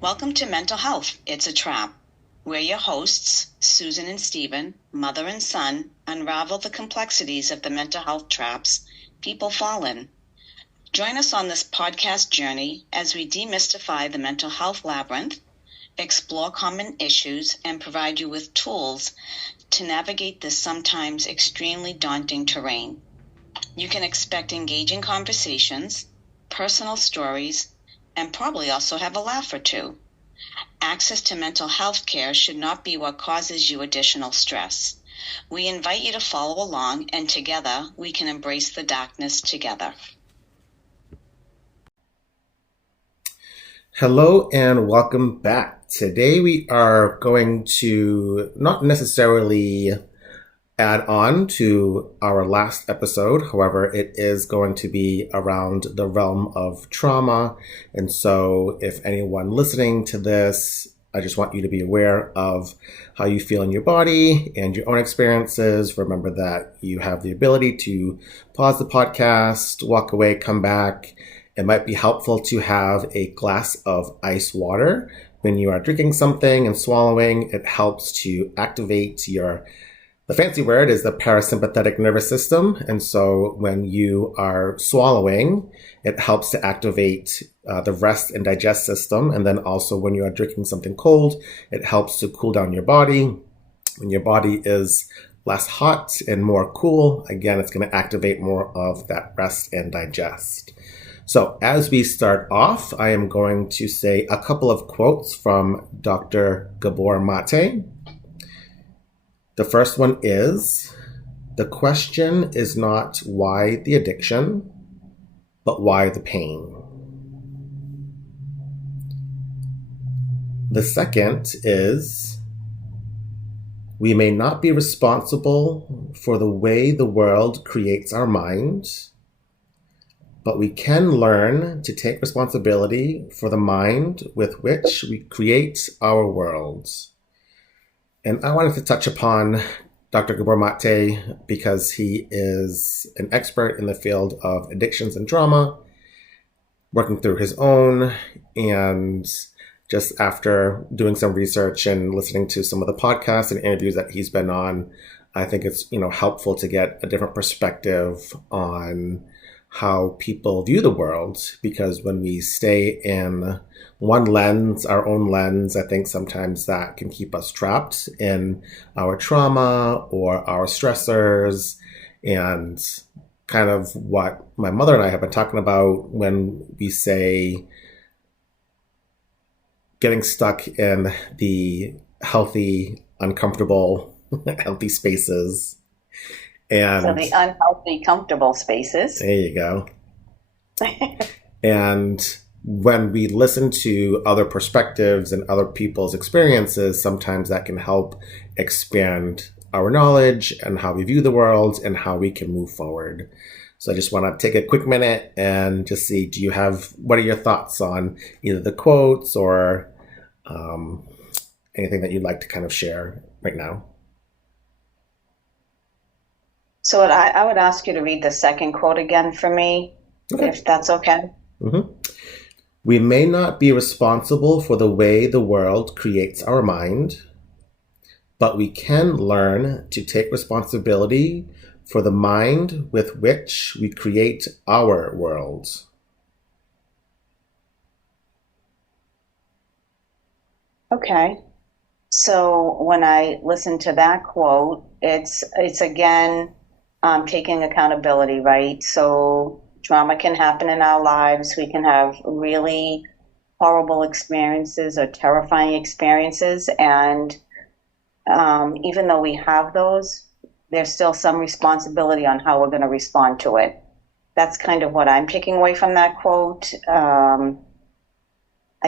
Welcome to Mental Health, It's a Trap. We're your hosts, Susan and Stephen, mother and son, unravel the complexities of the mental health traps people fall in. Join us on this podcast journey as we demystify the mental health labyrinth, explore common issues, and provide you with tools to navigate this sometimes extremely daunting terrain. You can expect engaging conversations, personal stories, and probably also have a laugh or two. Access to mental health care should not be what causes you additional stress. We invite you to follow along, and together we can embrace the darkness together. Hello and welcome back. Today we are going to not necessarily add on to our last episode. However, it is going to be around the realm of trauma. And so if anyone listening to this, I just want you to be aware of how you feel in your body and your own experiences. Remember that you have the ability to pause the podcast, walk away, come back. It might be helpful to have a glass of ice water when you are drinking something and swallowing. It helps to activate the fancy word is the parasympathetic nervous system. And so when you are swallowing, it helps to activate the rest and digest system. And then also when you are drinking something cold, it helps to cool down your body. When your body is less hot and more cool, again, it's going to activate more of that rest and digest. So as we start off, I am going to say a couple of quotes from Dr. Gabor Mate. The first one is, the question is not why the addiction, but why the pain. The second is, we may not be responsible for the way the world creates our mind, but we can learn to take responsibility for the mind with which we create our worlds. And I wanted to touch upon Dr. Gabor Mate because he is an expert in the field of addictions and trauma, working through his own. And just after doing some research and listening to some of the podcasts and interviews that he's been on, I think it's, helpful to get a different perspective on how people view the world, because when we stay in one lens, our own lens, I think sometimes that can keep us trapped in our trauma or our stressors, and kind of what my mother and I have been talking about when we say getting stuck in the healthy, uncomfortable, healthy spaces. And so the unhealthy, comfortable spaces. There you go. And when we listen to other perspectives and other people's experiences, sometimes that can help expand our knowledge and how we view the world and how we can move forward. So I just want to take a quick minute and just see, what are your thoughts on either the quotes or anything that you'd like to kind of share right now? So I would ask you to read the second quote again for me, if that's okay. Mm-hmm. We may not be responsible for the way the world creates our mind, but we can learn to take responsibility for the mind with which we create our world. Okay. So when I listen to that quote, it's again taking accountability, right? So trauma can happen in our lives. We can have really horrible experiences or terrifying experiences. And even though we have those, there's still some responsibility on how we're going to respond to it. That's kind of what I'm taking away from that quote. I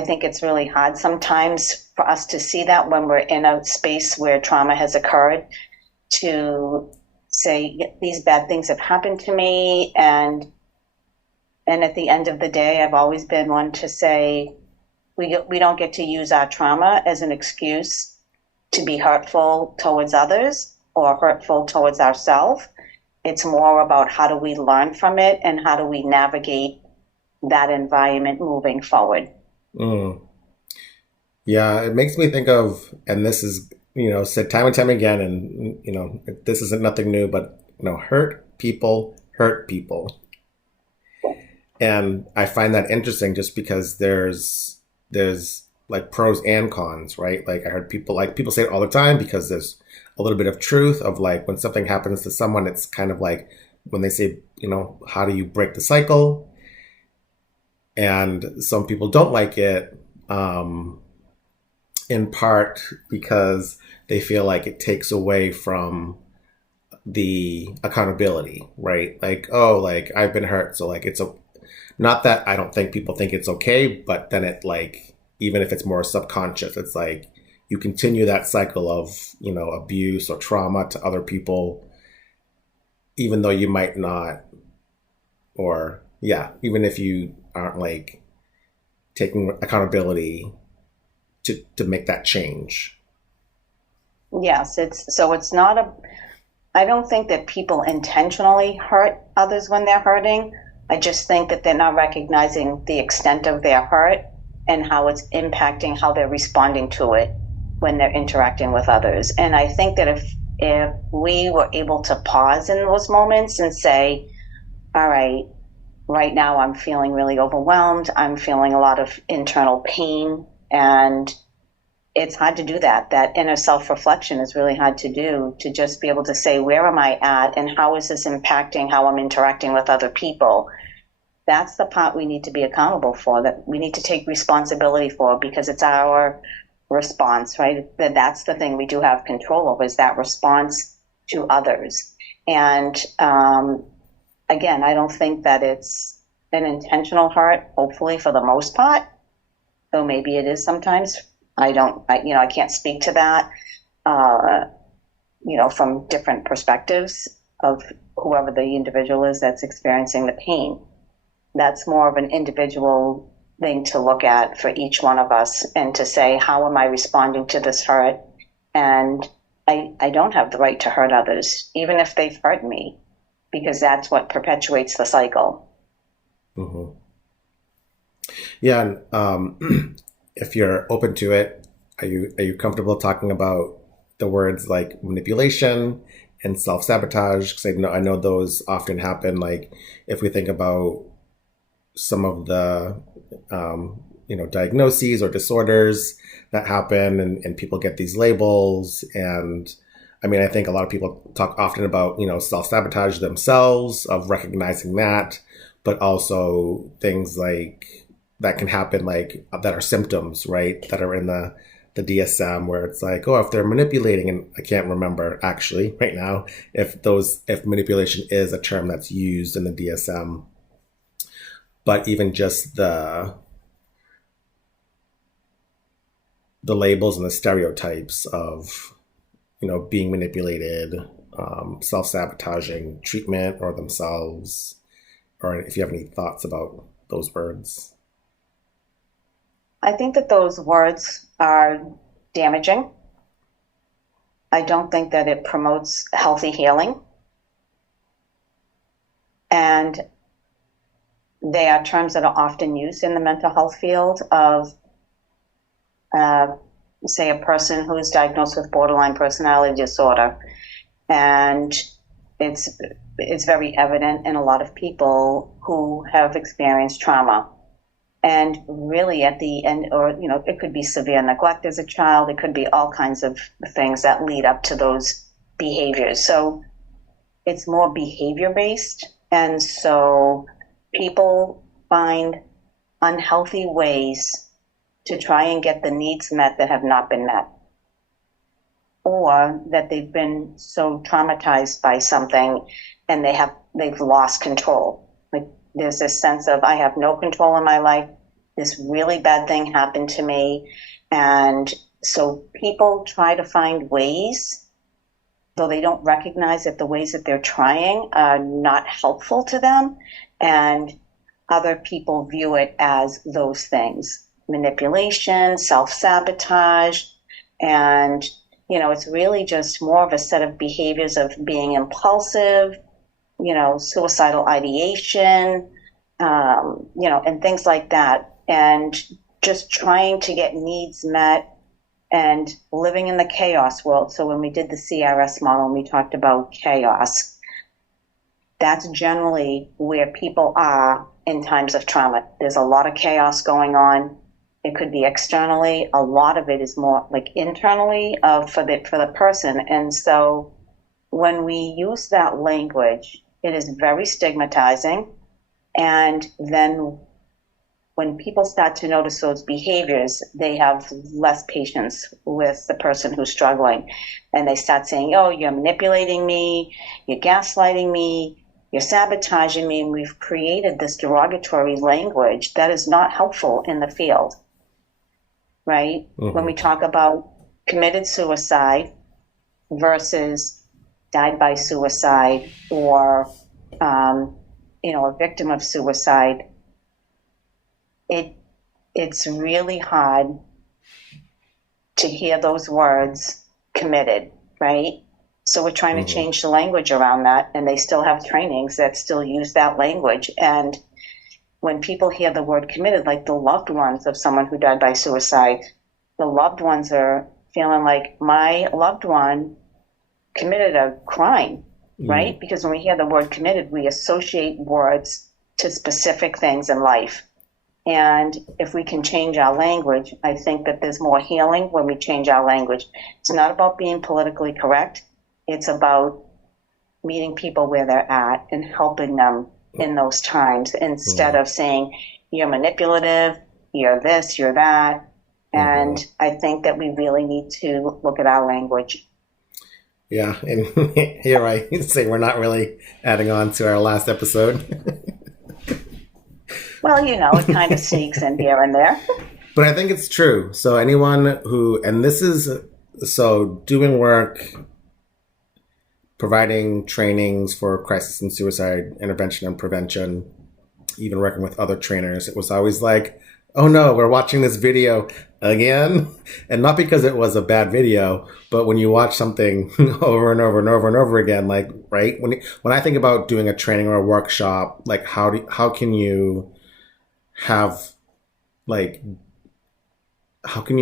think it's really hard sometimes for us to see that when we're in a space where trauma has occurred, to say these bad things have happened to me, and at the end of the day, I've always been one to say we don't get to use our trauma as an excuse to be hurtful towards others or hurtful towards ourselves. it's more about how do we learn from it and how do we navigate that environment moving forward. Mm. Yeah, it makes me think of, and this is, said time and time again, and, this isn't nothing new, but, hurt people hurt people. And I find that interesting just because there's like pros and cons, right? Like I heard people say it all the time because there's a little bit of truth of like when something happens to someone, it's kind of like when they say, how do you break the cycle? And some people don't like it, in part because they feel like it takes away from the accountability, right? Like, oh, like I've been hurt, so like not that I don't think people think it's okay, but then it like, even if it's more subconscious, it's like you continue that cycle of, abuse or trauma to other people, even though you might not, or yeah, even if you aren't like taking accountability to make that change. Yes, it's not I don't think that people intentionally hurt others when they're hurting. I just think that they're not recognizing the extent of their hurt and how it's impacting how they're responding to it when they're interacting with others. And I think that if we were able to pause in those moments and say, all right now I'm feeling really overwhelmed. I'm feeling a lot of internal pain, and it's hard to do that. That inner self-reflection is really hard to do, to just be able to say, where am I at and how is this impacting how I'm interacting with other people? That's the part we need to be accountable for, that we need to take responsibility for, because it's our response, right? That's the thing we do have control over, is that response to others. And again, I don't think that it's an intentional hurt, hopefully for the most part, though maybe it is sometimes. I can't speak to that, from different perspectives of whoever the individual is that's experiencing the pain. That's more of an individual thing to look at for each one of us, and to say, how am I responding to this hurt? And I don't have the right to hurt others, even if they've hurt me, because that's what perpetuates the cycle. Mm-hmm. Yeah. And, if you're open to it, are you comfortable talking about the words like manipulation and self-sabotage? Because I know those often happen. Like if we think about some of the diagnoses or disorders that happen, and people get these labels. And I mean, I think a lot of people talk often about self-sabotage themselves, of recognizing that, but also things like that can happen, like that are symptoms, right? That are in the DSM, where it's like, oh, if they're manipulating, and I can't remember actually right now if manipulation is a term that's used in the DSM, but even just the labels and the stereotypes of, being manipulated, self-sabotaging treatment or themselves, or if you have any thoughts about those words. I think that those words are damaging. I don't think that it promotes healthy healing. And they are terms that are often used in the mental health field of, say, a person who is diagnosed with borderline personality disorder. And it's very evident in a lot of people who have experienced trauma. And really at the end, or, it could be severe neglect as a child. It could be all kinds of things that lead up to those behaviors. So it's more behavior-based. And so people find unhealthy ways to try and get the needs met that have not been met, or that they've been so traumatized by something and they've lost control. Like there's this sense of, I have no control in my life. This really bad thing happened to me. And so people try to find ways, though they don't recognize that the ways that they're trying are not helpful to them. And other people view it as those things: manipulation, self-sabotage. And, it's really just more of a set of behaviors of being impulsive, suicidal ideation, and things like that. And just trying to get needs met and living in the chaos world. So when we did the CRS model and we talked about chaos, that's generally where people are in times of trauma. There's a lot of chaos going on. It could be externally. A lot of it is more like internally for the person. And so when we use that language, it is very stigmatizing. And then when people start to notice those behaviors, they have less patience with the person who's struggling. And they start saying, oh, you're manipulating me, you're gaslighting me, you're sabotaging me. And we've created this derogatory language that is not helpful in the field, right? Mm-hmm. When we talk about committed suicide versus died by suicide or, a victim of suicide, it's really hard to hear those words committed, right? So we're trying to change the language around that, and they still have trainings that still use that language. And when people hear the word committed, like the loved ones of someone who died by suicide, the loved ones are feeling like my loved one committed a crime, right? Because when we hear the word committed, we associate words to specific things in life. And if we can change our language, I think that there's more healing when we change our language. It's not about being politically correct. It's about meeting people where they're at and helping them in those times instead of saying, you're manipulative, you're this, you're that. And I think that we really need to look at our language. Yeah, and you're right. Say we're not really adding on to our last episode. Well, it kind of sneaks in here and there. But I think it's true. So anyone doing work, providing trainings for crisis and suicide intervention and prevention, even working with other trainers, it was always like, oh no, we're watching this video again. And not because it was a bad video, but when you watch something over and over and over and over again, like, right? When I think about doing a training or a workshop, like how can you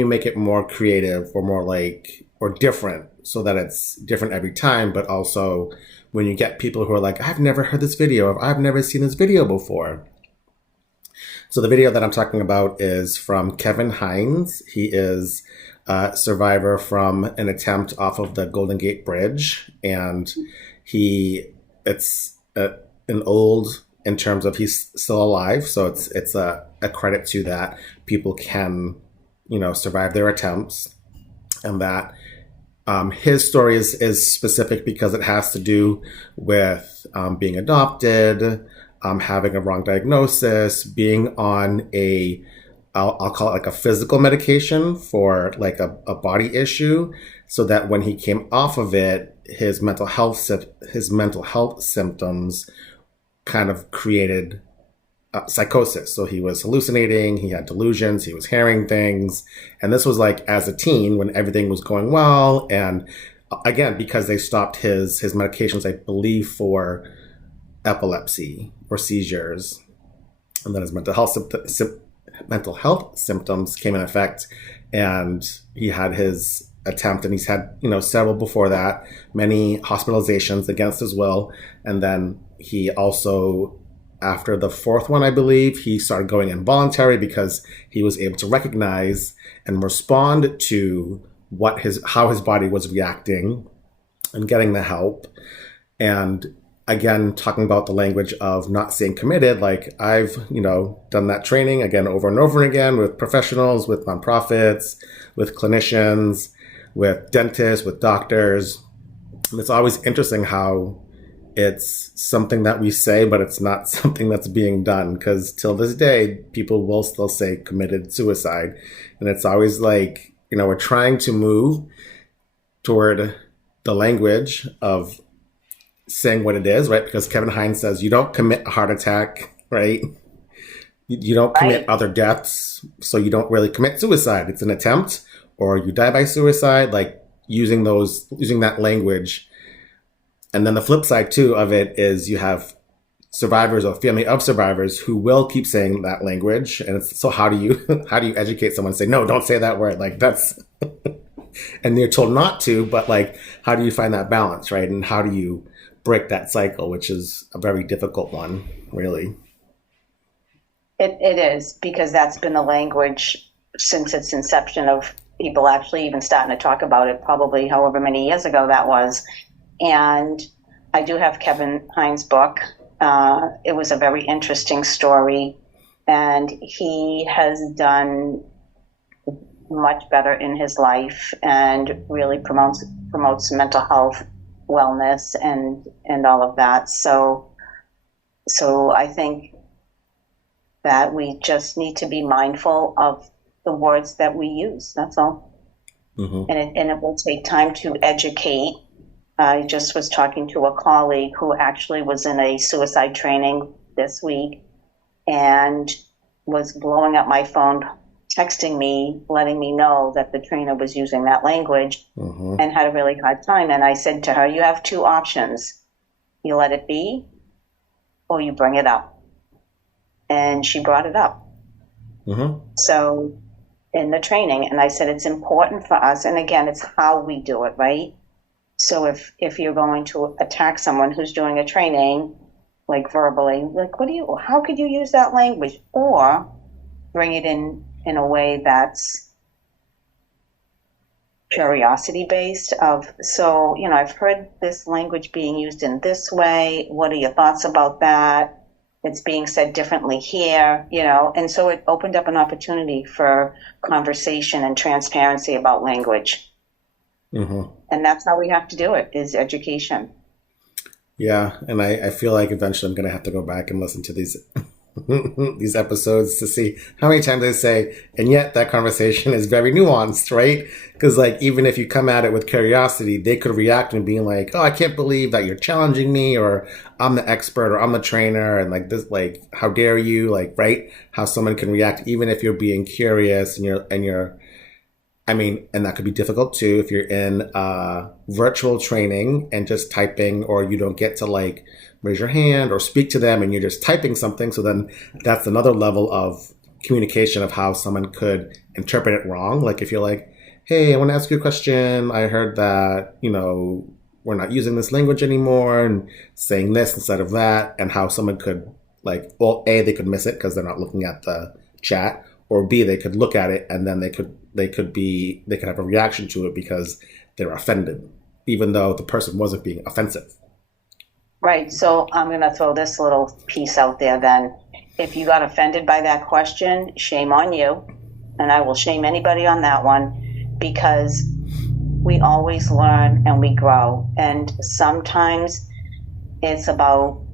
make it more creative or more or different so that it's different every time, but also when you get people who are like, I've never heard this video, or I've never seen this video before. So the video that I'm talking about is from Kevin Hines. He is a survivor from an attempt off of the Golden Gate Bridge. And it's an old, in terms of he's still alive. So it's a credit to that. People can, survive their attempts. And that his story is specific because it has to do with being adopted, having a wrong diagnosis, being on I'll call it like a physical medication for like a body issue, so that when he came off of it, his mental health symptoms kind of created psychosis. So he was hallucinating, he had delusions, he was hearing things. And this was like as a teen when everything was going well. And again, because they stopped his medications, I believe for epilepsy or seizures. And then his mental health symptoms came in effect, and he had his attempt, and he's had, several before that, many hospitalizations against his will. And then he also, after the fourth one, I believe, he started going involuntary because he was able to recognize and respond to how his body was reacting and getting the help. And again, talking about the language of not staying committed, like I've, done that training again over and over again with professionals, with nonprofits, with clinicians, with dentists, with doctors. And it's always interesting how it's something that we say, but it's not something that's being done, because till this day, people will still say committed suicide. And it's always like, we're trying to move toward the language of saying what it is, right? Because Kevin Hines says you don't commit a heart attack, right? You don't commit other deaths, so you don't really commit suicide. It's an attempt, or you die by suicide. Like using that language And then the flip side too of it is you have survivors or family of survivors who will keep saying that language. And it's, so how do you educate someone, say, no, don't say that word? Like that's, and they're told not to, but like, how do you find that balance, right? And how do you break that cycle, which is a very difficult one, really. It is, because that's been the language since its inception of people actually even starting to talk about it, probably however many years ago that was. And I do have Kevin Hines' book. It was a very interesting story, and he has done much better in his life and really promotes mental health, wellness, and all of that. So I think that we just need to be mindful of the words that we use. That's all. Mm-hmm. And it will take time to educate. I just was talking to a colleague who actually was in a suicide training this week and was blowing up my phone, texting me, letting me know that the trainer was using that language, mm-hmm. and had a really hard time. And I said to her, you have two options. You let it be, or you bring it up. And she brought it up. Mm-hmm. So in the training, and I said, it's important for us. And again, it's how we do it, right? So if you're going to attack someone who's doing a training, like verbally, like, how could you use that language? Or bring it in a way that's curiosity based so, I've heard this language being used in this way. What are your thoughts about that? It's being said differently here, and so it opened up an opportunity for conversation and transparency about language. Mm-hmm. And that's how we have to do it, is education. Yeah, and I feel like eventually I'm going to have to go back and listen to these these episodes to see how many times they say, and yet that conversation is very nuanced, right? Because like, even if you come at it with curiosity, they could react and being like, oh, I can't believe that you're challenging me, or I'm the expert, or I'm the trainer, and like this, like, how dare you, like, right? How someone can react even if you're being curious and you're I mean, and that could be difficult too if you're in virtual training and just typing, or you don't get to like raise your hand or speak to them and you're just typing something. So then that's another level of communication of how someone could interpret it wrong. Like if you're like, hey, I want to ask you a question. I heard that, we're not using this language anymore and saying this instead of that, and how someone could like, well, A, they could miss it because they're not looking at the chat, or B, they could look at it and then they could have a reaction to it because they're offended, even though the person wasn't being offensive. Right. So I'm going to throw this little piece out there then. If you got offended by that question, shame on you. And I will shame anybody on that one, because we always learn and we grow. And sometimes it's about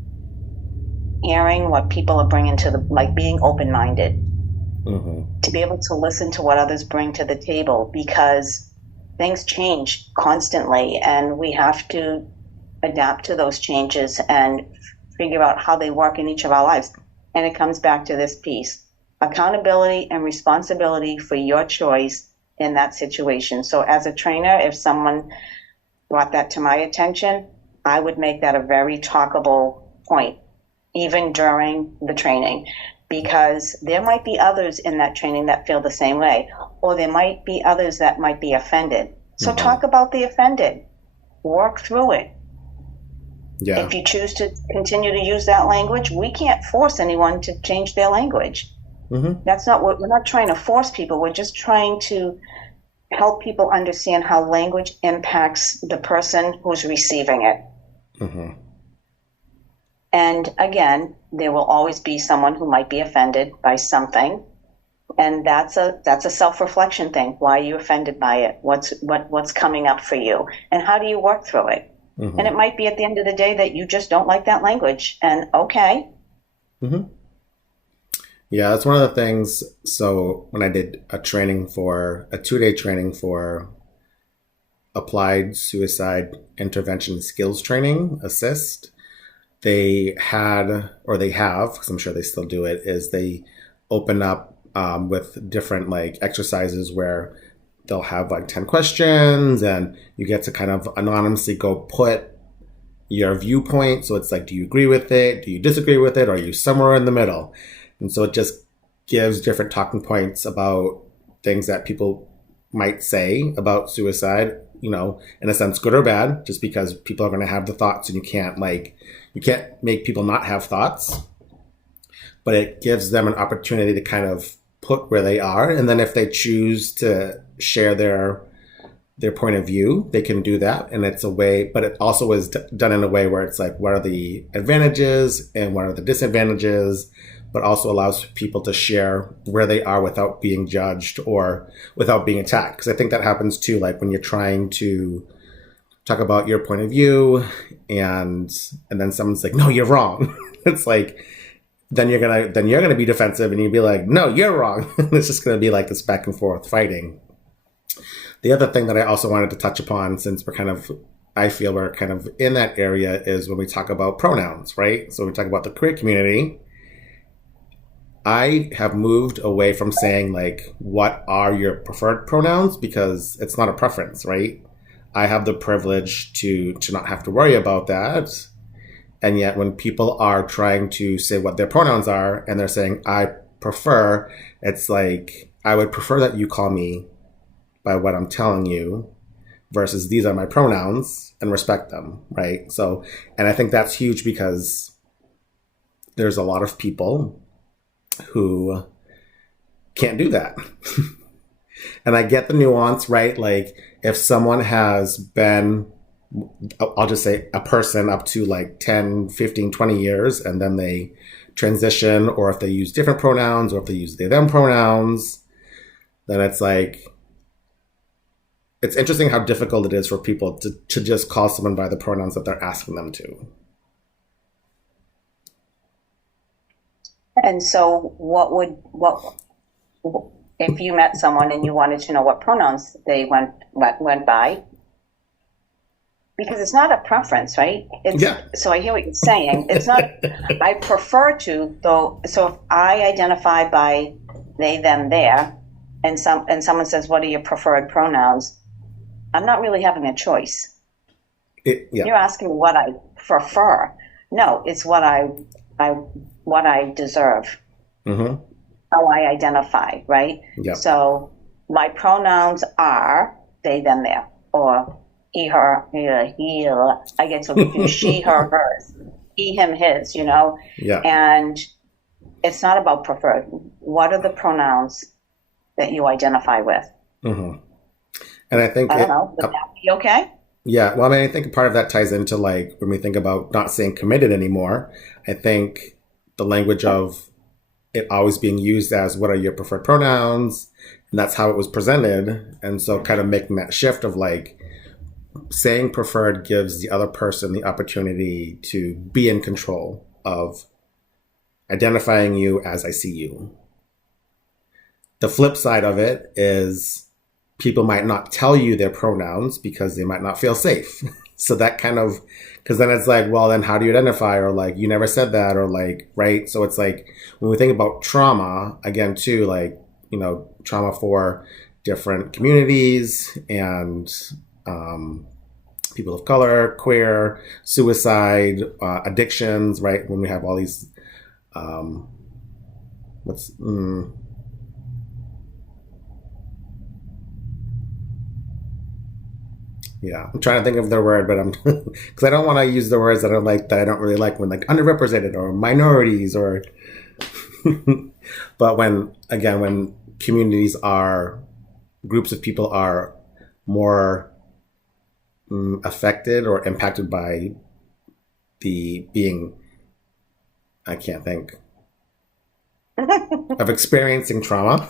hearing what people are bringing to like being open-minded. Mm-hmm. To be able to listen to what others bring to the table, because things change constantly and we have to adapt to those changes and figure out how they work in each of our lives. And it comes back to this piece: accountability and responsibility for your choice in that situation. So as a trainer, if someone brought that to my attention, I would make that a very talkable point, even during the training. Because there might be others in that training that feel the same way, or there might be others that might be offended. So mm-hmm. Talk about the offended, work through it. Yeah. If you choose to continue to use that language, we can't force anyone to change their language. Mm-hmm. That's not what we're not trying to force people. We're just trying to help people understand how language impacts the person who's receiving it. Mm-hmm. And again, there will always be someone who might be offended by something. And that's a self-reflection thing. Why are you offended by it? What's coming up for you? And how do you work through it? Mm-hmm. And it might be at the end of the day that you just don't like that language. And okay. Mm-hmm. Yeah, that's one of the things. So when I did a 2-day training for applied suicide intervention skills training, ASSIST, they have, because I'm sure they still do it, is they open up with different like exercises where they'll have like 10 questions and you get to kind of anonymously go put your viewpoint. So it's like, do you agree with it? Do you disagree with it? Or are you somewhere in the middle? And so it just gives different talking points about things that people might say about suicide, you know, in a sense, good or bad, just because people are going to have the thoughts and you can't make people not have thoughts. But it gives them an opportunity to kind of put where they are. And then if they choose to share their point of view, they can do that. And it's a way, but it also is done in a way where it's like, what are the advantages and what are the disadvantages, but also allows people to share where they are without being judged or without being attacked. Because I think that happens too, like when you're trying to talk about your point of view and then someone's like, no, you're wrong. It's like, then you're gonna be defensive and you'd be like, no, you're wrong. It's just gonna be like this back and forth fighting. The other thing that I also wanted to touch upon, since I feel we're kind of in that area, is when we talk about pronouns, right? So we talk about the queer community. I have moved away from saying like, what are your preferred pronouns? Because it's not a preference, right? I have the privilege to not have to worry about that. And yet when people are trying to say what their pronouns are and they're saying, I prefer, it's like, I would prefer that you call me by what I'm telling you versus these are my pronouns, and respect them, right? So, and I think that's huge because there's a lot of people who can't do that. And I get the nuance, right? Like if someone has been, I'll just say a person up to like 10, 15, 20 years, and then they transition, or if they use different pronouns, or if they use they, them pronouns, then it's like, it's interesting how difficult it is for people to just call someone by the pronouns that they're asking them to. And so if you met someone and you wanted to know what pronouns they went by? Because it's not a preference, right? So I hear what you're saying. It's not, I prefer to, though. So if I identify by they, them, their, and someone says, what are your preferred pronouns? I'm not really having a choice. You're asking what I prefer. No, it's what I deserve. Mm-hmm. How I identify, right? Yeah. So my pronouns are they, them, their, or he, her, he, I get so confused. She, her, hers. He, him, his, you know? Yeah. And it's not about preferred. What are the pronouns that you identify with? Mm-hmm. And I think... I don't know. Would that be okay? Yeah. Well, I mean, I think part of that ties into like when we think about not saying committed anymore, I think the language of it always being used as what are your preferred pronouns? And that's how it was presented. And so kind of making that shift of like, saying preferred gives the other person the opportunity to be in control of identifying you as I see you. The flip side of it is people might not tell you their pronouns because they might not feel safe. So that kind of, because then it's like, well, then how do you identify? Or like, you never said that, or like, right? So it's like, when we think about trauma, again, too, like, you know, trauma for different communities and people of color, queer, suicide, addictions, right? When we have all these, yeah, I'm trying to think of the word, but I'm because I don't want to use the words that I don't really like, when like underrepresented or minorities or but when communities are, groups of people are more affected or impacted by I can't think of experiencing trauma.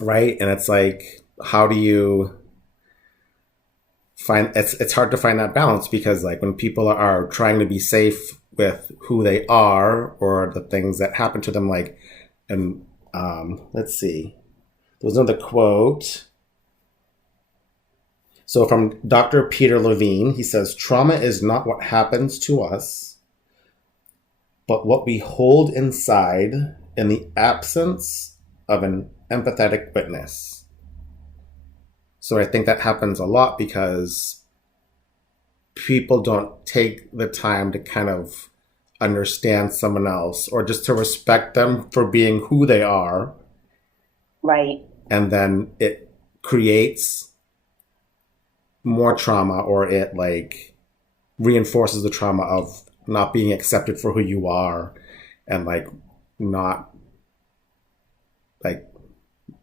Right? And it's like, how do you find, it's hard to find that balance, because like when people are trying to be safe with who they are or the things that happen to them, like, and let's see, there was another quote. So from Dr. Peter Levine, he says, trauma is not what happens to us, but what we hold inside in the absence of an empathetic witness. So I think that happens a lot because people don't take the time to kind of understand someone else or just to respect them for being who they are. Right. And then it creates more trauma, or it like reinforces the trauma of not being accepted for who you are, and not like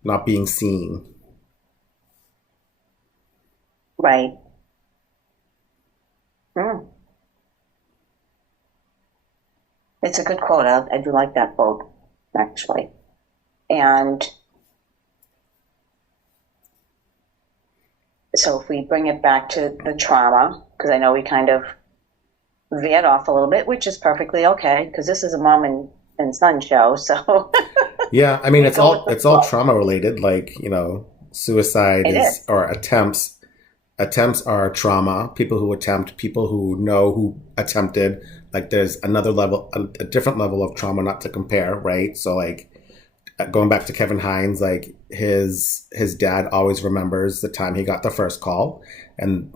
not being seen. Right. Mm. It's a good quote. I do like that quote, actually. And so if we bring it back to the trauma, because I know we kind of veered off a little bit, which is perfectly okay, because this is a mom and son show, so Yeah, I mean it's all trauma related. Like, suicide is, or attempts are trauma. People who attempt, people who know who attempted, like there's another level, a different level of trauma, not to compare, right? So like going back to Kevin Hines, like his dad always remembers the time he got the first call, and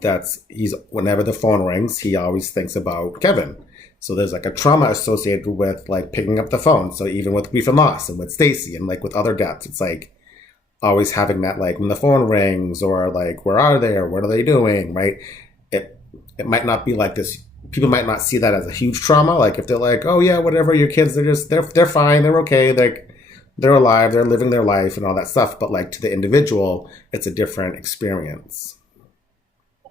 he's whenever the phone rings, he always thinks about Kevin. So there's like a trauma associated with like picking up the phone. So even with grief and loss, and with Stacy, and like with other deaths, it's like always having that, like when the phone rings, or like where are they, or what are they doing, right? It might not be like this. People might not see that as a huge trauma. Like if they're like, oh yeah, whatever, your kids, they're fine, they're okay, they're alive, they're living their life and all that stuff. But like to the individual, it's a different experience.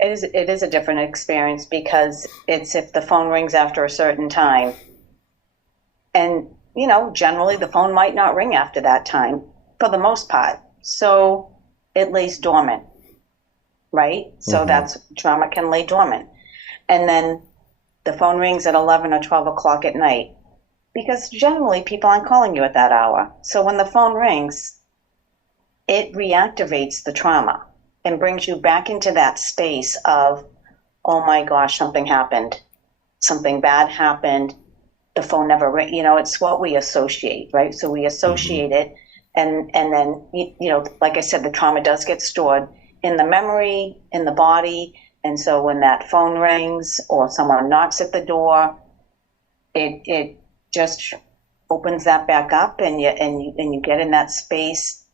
It is a different experience, because it's if the phone rings after a certain time. And, generally the phone might not ring after that time for the most part. So it lays dormant, right? So that's trauma can lay dormant. And then the phone rings at 11 or 12 o'clock at night, because generally people aren't calling you at that hour. So when the phone rings, it reactivates the trauma and brings you back into that space of, oh my gosh, something happened. Something bad happened. The phone never rang. It's what we associate, right? So we associate it. And then, like I said, the trauma does get stored in the memory, in the body. And so when that phone rings or someone knocks at the door, it just opens that back up, and you get in that space,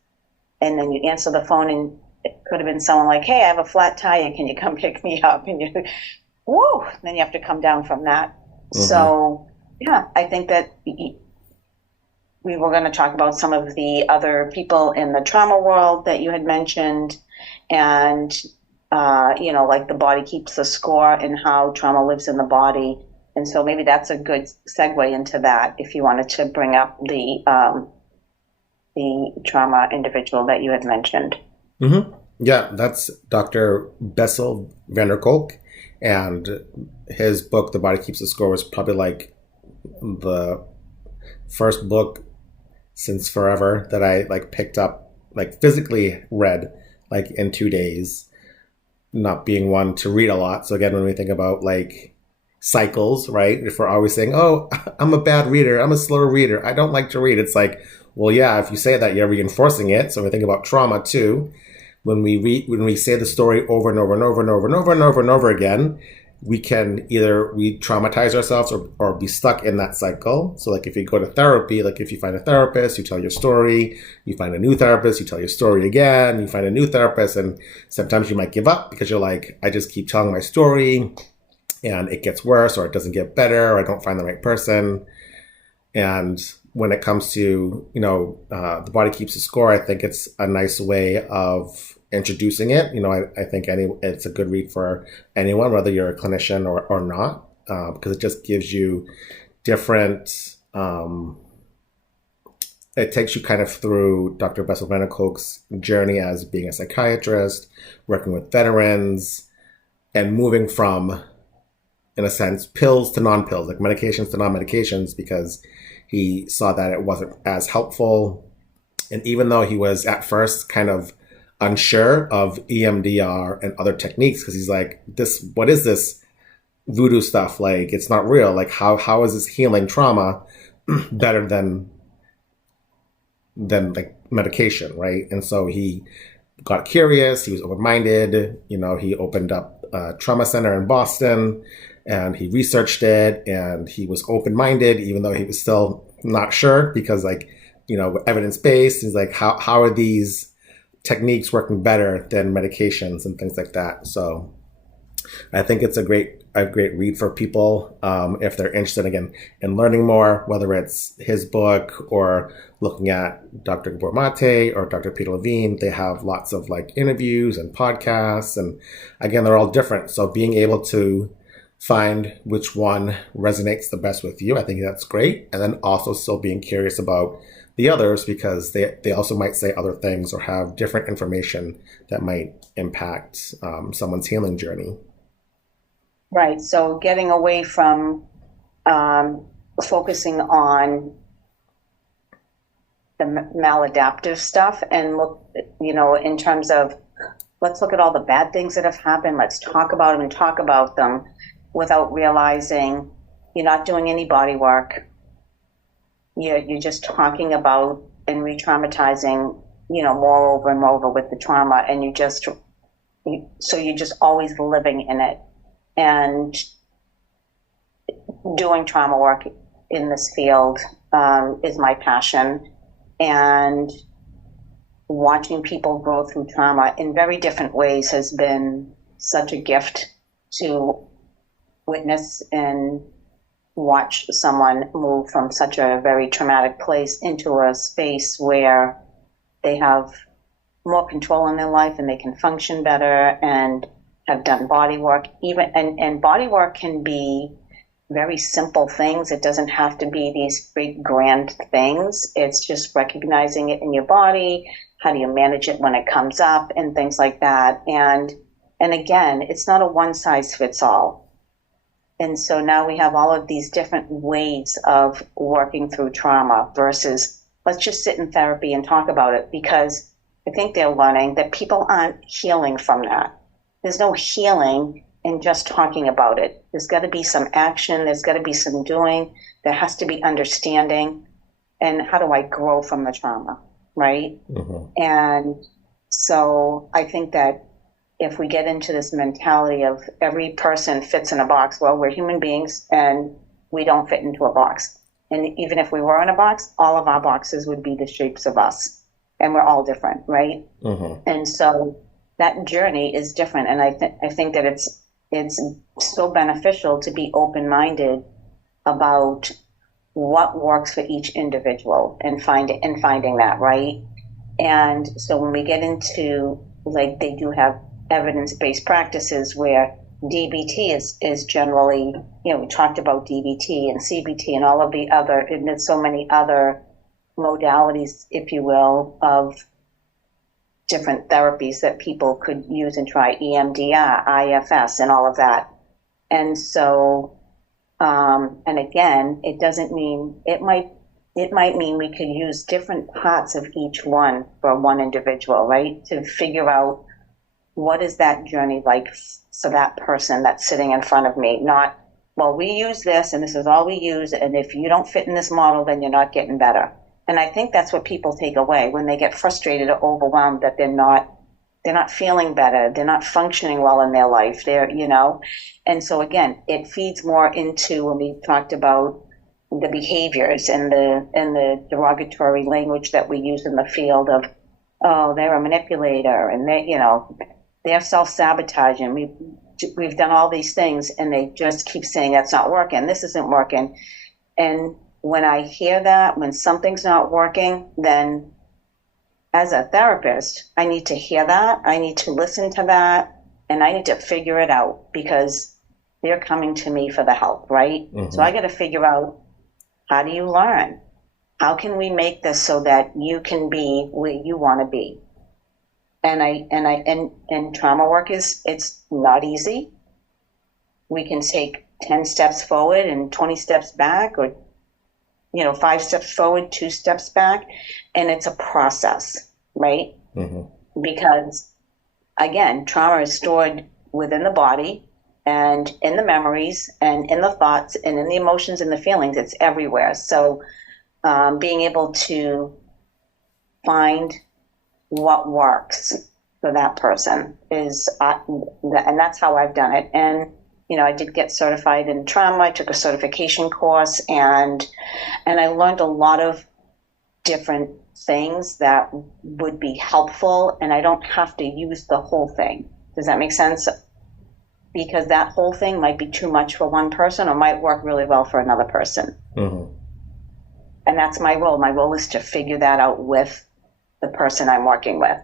and then you answer the phone, and it could have been someone like, hey, I have a flat tire, can you come pick me up? And then you have to come down from that. So yeah, I think that we were going to talk about some of the other people in the trauma world that you had mentioned, and like the body keeps the score and how trauma lives in the body. And so maybe that's a good segue into that, if you wanted to bring up the trauma individual that you had mentioned. Mm-hmm. Yeah, that's Dr. Bessel van der Kolk, and his book, The Body Keeps the Score, was probably like the first book since forever that I like picked up, like physically read, like in 2 days, not being one to read a lot. So again, when we think about like cycles, right? If we're always saying, oh, I'm a bad reader, I'm a slow reader, I don't like to read. It's like, well, yeah, if you say that, you're reinforcing it. So we think about trauma too. When we say the story over and over and over and over and over and over and over again, we can either re-traumatize ourselves or be stuck in that cycle. So like if you go to therapy, like if you find a therapist, you tell your story, you find a new therapist, you tell your story again, you find a new therapist, and sometimes you might give up because you're like, I just keep telling my story and it gets worse, or it doesn't get better, or I don't find the right person. And when it comes to, The Body Keeps the Score, I think it's a nice way of introducing it. I think it's a good read for anyone, whether you're a clinician or not, because it just gives you different, it takes you kind of through Dr. Bessel van der Kolk's journey as being a psychiatrist, working with veterans, and moving from, in a sense, pills to non-pills, like medications to non-medications, because he saw that it wasn't as helpful. And even though he was at first kind of unsure of EMDR and other techniques, because he's like, what is this voodoo stuff? Like, it's not real. Like, how is this healing trauma better than like medication, right? And so he got curious, he was open-minded, he opened up trauma center in Boston, and he researched it, and he was open-minded, even though he was still not sure, because evidence-based, he's like, how are these techniques working better than medications and things like that? So I think it's a great read for people if they're interested again in learning more, whether it's his book or looking at Dr. Gabor Mate or Dr. Peter Levine. They have lots of interviews and podcasts, and again, they're all different. So being able to find which one resonates the best with you, I think that's great. And then also still being curious about the others, because they also might say other things or have different information that might impact someone's healing journey. Right. So getting away from focusing on the maladaptive stuff and look, in terms of, let's look at all the bad things that have happened. Let's talk about them and talk about them without realizing you're not doing any body work. You're just talking about and re-traumatizing, more and more with the trauma, and you're just always living in it. And doing trauma work in this field is my passion, and watching people grow through trauma in very different ways has been such a gift to witness and watch someone move from such a very traumatic place into a space where they have more control in their life and they can function better and have done body work. And body work can be very simple things. It doesn't have to be these big grand things. It's just recognizing it in your body. How do you manage it when it comes up and things like that? And again, it's not a one size fits all. And so now we have all of these different ways of working through trauma versus let's just sit in therapy and talk about it, because I think they're learning that people aren't healing from that. There's no healing in just talking about it. There's got to be some action. There's got to be some doing. There has to be understanding. And how do I grow from the trauma, right? Mm-hmm. And so I think that if we get into this mentality of every person fits in a box, well, we're human beings and we don't fit into a box. And even if we were in a box, all of our boxes would be the shapes of us. And we're all different, right? Mm-hmm. And so that journey is different. And I think that it's so beneficial to be open-minded about what works for each individual and finding that, right? And so when we get into, they do have evidence-based practices where DBT is generally, we talked about DBT and CBT and all of the other, and there's so many other modalities, if you will, of different therapies that people could use and try, EMDR, IFS, and all of that. And so, and again, it doesn't mean, it might mean we could use different parts of each one for one individual, right? To figure out what is that journey like for that person that's sitting in front of me. Not, well, we use this and this is all we use, and if you don't fit in this model, then you're not getting better. And I think that's what people take away when they get frustrated or overwhelmed, that they're not feeling better, they're not functioning well in their life, and so again, it feeds more into when we talked about the behaviors and the derogatory language that we use in the field of, oh, they're a manipulator and they're self-sabotaging. We've done all these things and they just keep saying that's not working, this isn't working. And when I hear that, when something's not working, then as a therapist, I need to hear that, I need to listen to that, and I need to figure it out, because they're coming to me for the help, right? Mm-hmm. So I got to figure out, how do you learn? How can we make this so that you can be where you want to be? And trauma work it's not easy. We can take 10 steps forward and 20 steps back, or 5 steps forward, 2 steps back, and it's a process, right? Mm-hmm. Because again, trauma is stored within the body and in the memories and in the thoughts and in the emotions and the feelings. It's everywhere. So being able to find what works for that person and that's how I've done it. And I did get certified in trauma. I took a certification course, and I learned a lot of different things that would be helpful, and I don't have to use the whole thing. Does that make sense? Because that whole thing might be too much for one person or might work really well for another person. Mm-hmm. And that's my role. My role is to figure that out with the person I'm working with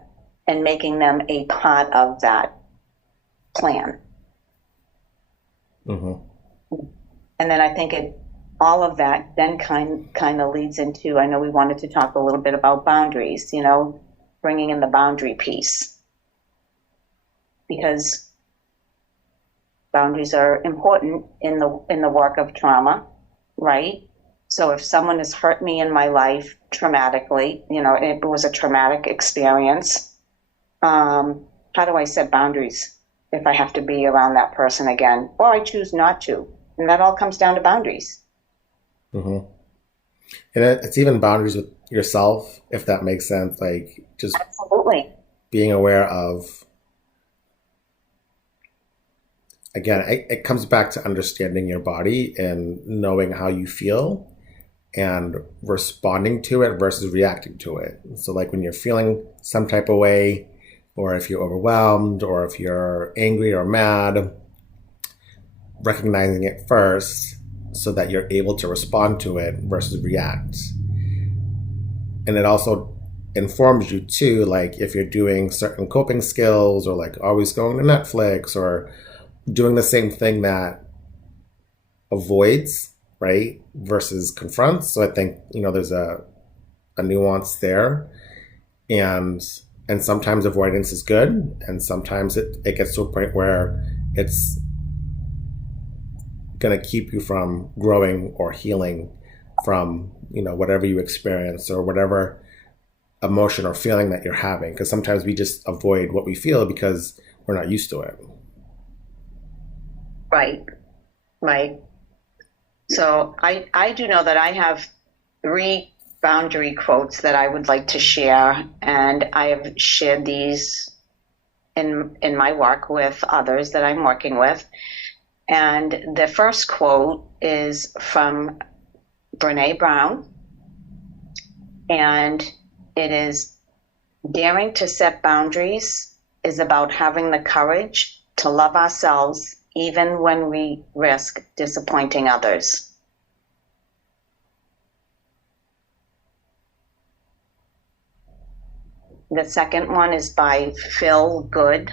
and making them a part of that plan. Mm-hmm. And then I think all of that then kind of leads into, I know we wanted to talk a little bit about boundaries, bringing in the boundary piece. Because boundaries are important in the work of trauma, right? So if someone has hurt me in my life traumatically, it was a traumatic experience, how do I set boundaries if I have to be around that person again, or I choose not to? And that all comes down to boundaries. Mm-hmm. And it's even boundaries with yourself, if that makes sense. Like just absolutely being aware of, again, it comes back to understanding your body and knowing how you feel and responding to it versus reacting to it. So like when you're feeling some type of way, or if you're overwhelmed, or if you're angry or mad, recognizing it first so that you're able to respond to it versus react. And it also informs you too, like if you're doing certain coping skills, or like always going to Netflix, or doing the same thing that avoids, right, versus confronts. So I think, there's a nuance there. And sometimes avoidance is good, and sometimes it gets to a point where it's going to keep you from growing or healing from, whatever you experience or whatever emotion or feeling that you're having. Because sometimes we just avoid what we feel because we're not used to it. Right. So I do know that I have 3 boundary quotes that I would like to share, and I have shared these in my work with others that I'm working with. And the first quote is from Brené Brown, and it is, "Daring to set boundaries is about having the courage to love ourselves even when we risk disappointing others." The second one is by Phil Good.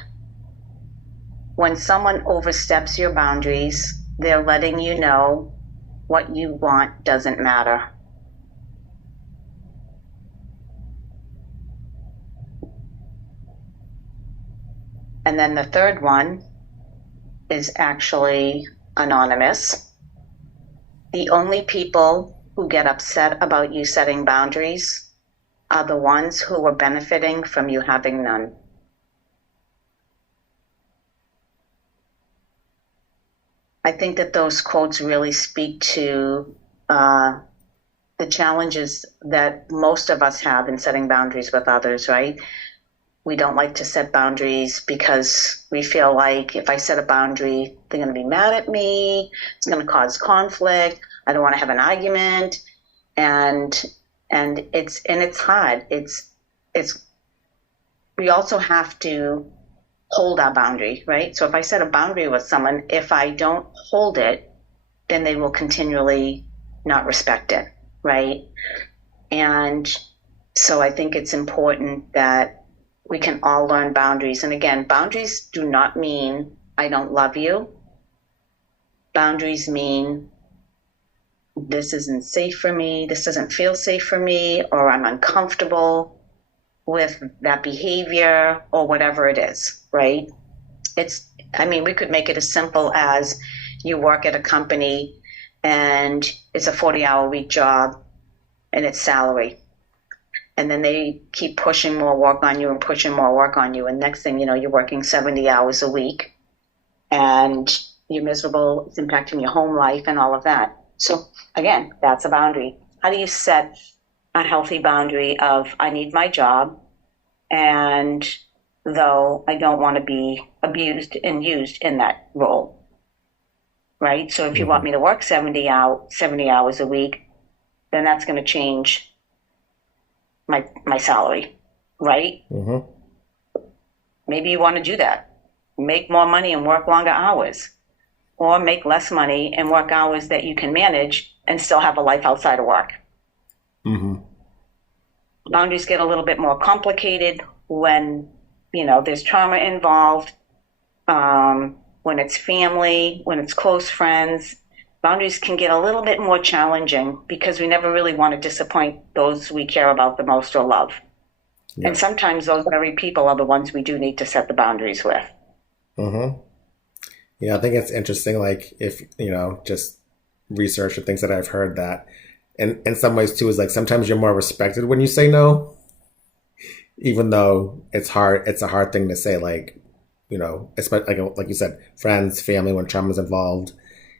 "When someone oversteps your boundaries, they're letting you know what you want doesn't matter." And then the third one is actually anonymous. "The only people who get upset about you setting boundaries are the ones who are benefiting from you having none." I think that those quotes really speak to the challenges that most of us have in setting boundaries with others, right? We don't like to set boundaries because we feel like if I set a boundary, they're going to be mad at me. It's going to cause conflict. I don't want to have an argument. And it's hard. We also have to hold our boundary, right? So if I set a boundary with someone, if I don't hold it, then they will continually not respect it, right? And so I think it's important that we can all learn boundaries. And again, boundaries do not mean I don't love you. Boundaries mean this isn't safe for me, this doesn't feel safe for me, or I'm uncomfortable with that behavior, or whatever it is, right? We could make it as simple as you work at a company and it's a 40-hour week job and it's salary. And then they keep pushing more work on you and pushing more work on you. And next thing you know, you're working 70 hours a week and you're miserable. It's impacting your home life and all of that. So again, that's a boundary. How do you set a healthy boundary of I need my job and though I don't want to be abused and used in that role, right? So if you want me to work 70 hours a week, then that's going to change my salary, right? Mm-hmm. Maybe you want to do that. Make more money and work longer hours, or make less money and work hours that you can manage and still have a life outside of work. Mm-hmm. Boundaries get a little bit more complicated when, there's trauma involved, when it's family, when it's close friends. Boundaries can get a little bit more challenging because we never really want to disappoint those we care about the most or love. Yeah. And sometimes those very people are the ones we do need to set the boundaries with. Mm-hmm. Yeah, I think it's interesting, like, if, just research or things that I've heard that, and in some ways too, is like sometimes you're more respected when you say no, even though it's hard. It's a hard thing to say, like, especially like you said, friends, family, when trauma's involved,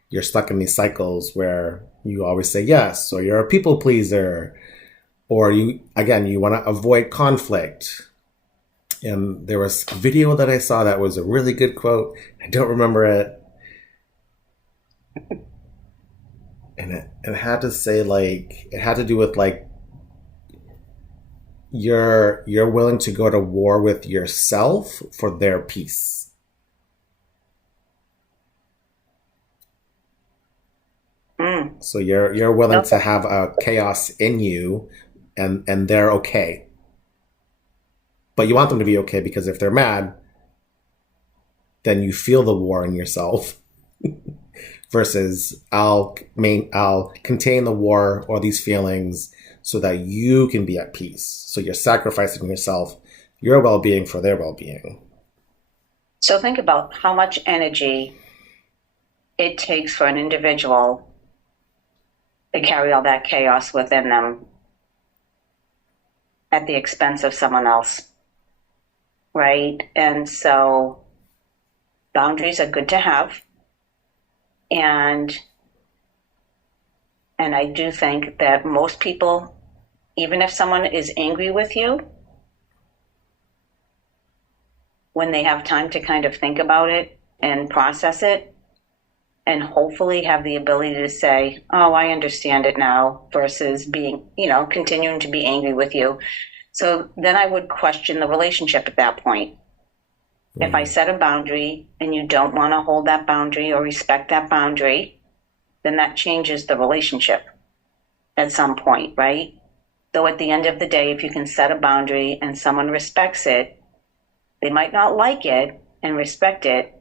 you're stuck in these cycles where you always say yes, or you're a people pleaser, or you want to avoid conflict. And there was a video that I saw that was a really good quote. I don't remember it. And it had to say, like, it had to do with, like, you're willing to go to war with yourself for their peace. So you're willing to have a chaos in you, and they're okay. But you want them to be okay, because if they're mad, then you feel the war in yourself. Versus I'll contain the war or these feelings so that you can be at peace. So you're sacrificing yourself, your well-being, for their well-being. So think about how much energy it takes for an individual to carry all that chaos within them at the expense of someone else, right? And so boundaries are good to have. And I do think that most people, even if someone is angry with you, when they have time to kind of think about it and process it, and hopefully have the ability to say, oh, I understand it now, versus being, continuing to be angry with you. So then I would question the relationship at that point. Mm-hmm. If I set a boundary and you don't want to hold that boundary or respect that boundary, then that changes the relationship at some point, right? Though at the end of the day, if you can set a boundary and someone respects it, they might not like it and respect it.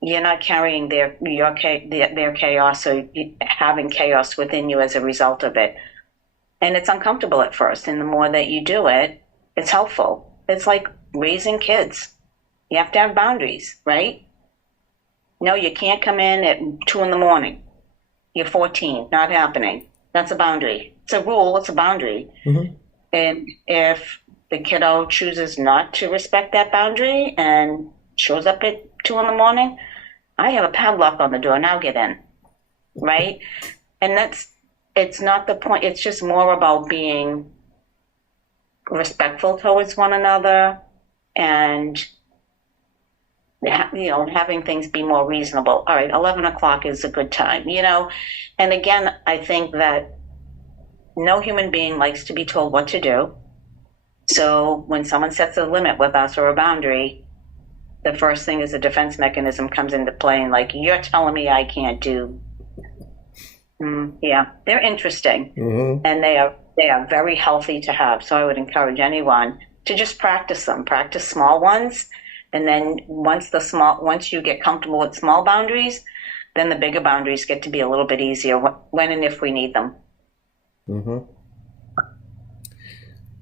You're not carrying their chaos or having chaos within you as a result of it. And it's uncomfortable at first. And the more that you do it, it's helpful. It's like raising kids. You have to have boundaries, right? No, you can't come in at 2 a.m. You're 14, not happening. That's a boundary. It's a rule, it's a boundary. Mm-hmm. And if the kiddo chooses not to respect that boundary and shows up at 2 a.m, I have a padlock on the door, now get in, right? And it's not the point. It's just more about being respectful towards one another and, having things be more reasonable. All right, 11 o'clock is a good time, And again, I think that no human being likes to be told what to do. So when someone sets a limit with us or a boundary, the first thing is a defense mechanism comes into play, and like, you're telling me I can't do. Yeah, they're interesting, mm-hmm. And they are very healthy to have. So I would encourage anyone to just practice them. Practice small ones, and then once you get comfortable with small boundaries, then the bigger boundaries get to be a little bit easier when and if we need them. Mm-hmm.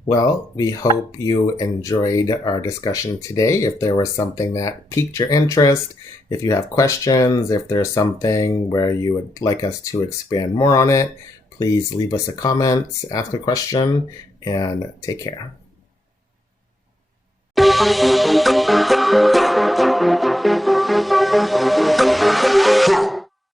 Well, we hope you enjoyed our discussion today. If there was something that piqued your interest, if you have questions, if there's something where you would like us to expand more on it, please leave us a comment, ask a question, and take care.